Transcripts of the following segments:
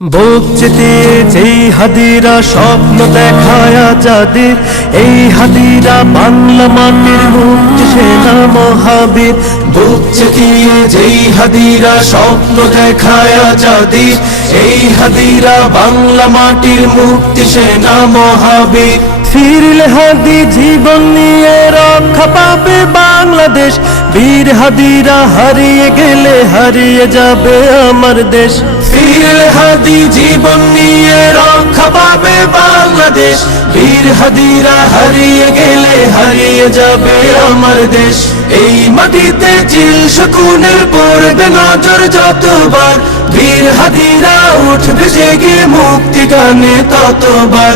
বুক চিতিয়ে যেই হাদিরা স্বপ্ন দেখায় আজাদির, এই হাদিরা বাংলা মাটির মুক্তি সেনা মহাবীর। বুক চিতিয়ে যেই হাদিরা স্বপ্ন দেখায় আজাদির, এই হাদিরা বাংলা মাটির মুক্তি সেনা মহাবীর। ফিরলে হাদি জীবন নিয়ে রক্ষা পাবে বাংলাদেশ, বীর হাদিরা হারিয়ে গেলে হারিয়ে যাবে আমার দেশ। ফিরলে হাদি জীবন নিয়ে রক্ষা পাবে বাংলাদেশ, বীর হাদিরা হারিয়ে গেলে হারিয়ে যাবে আমার দেশ। এই মাটিতে চিল শকুনের পড়বে নজর যতবার, বীর হাদিরা উঠবে জেগে মুক্তি গানে ততবার।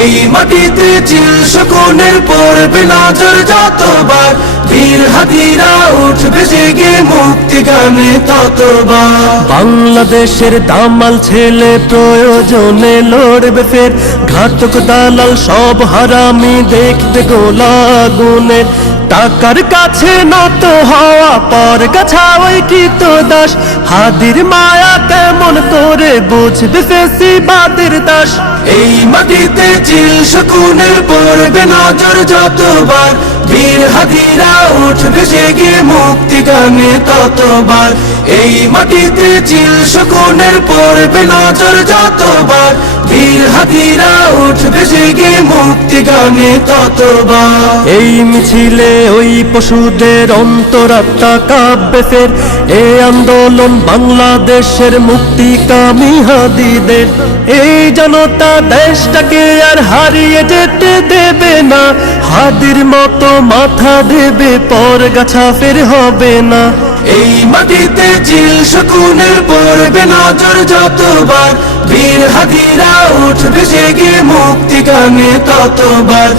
এই মাটিতে চিল শকুনের পড়বে নজর যতবার, বীর হাদিরা উঠবে জেগে মুক্তি গানে ততবার। বাংলাদেশের দামাল ছেলে প্রয়োজনে লড়বে ফের, ঘাতক দালাল সব হারামি দেখবে গোলা গুনে। টাকার কাছে নত হওয়া পর গাছা ওই কৃত দাস, হাদির মায়া কেমন করে বুঝবে ফেসিবাদের দাস। এই মাটিতে চিল শকুনের পড়বে নজর যতবার, বীর হাদিরা উঠবে জেগে মুক্তি গানে ততবার। এই মাটিতে চিল শকুনের পড়বে নজর যতবার, বীর হাদিরা উঠবে জেগে মুক্তি গানে ততবার। এই মিছিলে ওই পশুদের অন্তরাত্মা কাঁপবে ফের, এই আন্দোলন বাংলাদেশের মুক্তিকামী হাদিদের। এই জনতা দেশটাকে আর হারিয়ে যেতে দেবে না, হাদির মতো মাথা দেবে পর গাছা ফের হবে না। এই মাটিতে চিল শকুনের পড়বে নজর যতবার, বীর হাদিরা উঠবে জেগে মুক্তি গানে ততবার।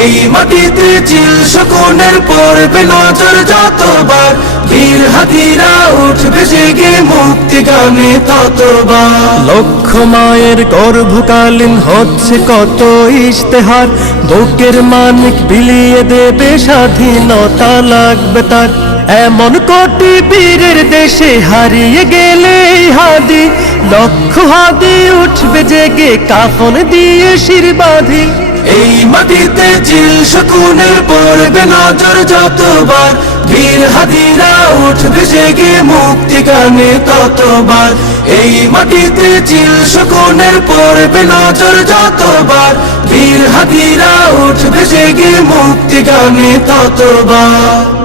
এই মাটিতে চিল শকুনের পড়বে নজর যতবার, বীর হাদিরা উঠবে জেগে মুক্তি গানে ততবার। লক্ষ মায়ের গর্ভকালীন হচ্ছে কত ইশতেহার, বুকের মানিক বিলিয়ে দেবে স্বাধীনতা লাগবে তার। এমন কোটি বীরের দেশে হারিয়ে গেলে হাদি, লক্ষ হাদি উঠবে জেগে কাফন দিয়ে শির বাঁধি। এই মাটিতে চিল শকুনের পড়বে নজর যতবার, বীর হাদিরা উঠবে জেগে মুক্তি গানে ততবার। এই মাটিতে চিল শকুনের পড়বে নজর যতবার, বীর হাদিরা উঠবে জেগে মুক্তি গানে ততবার।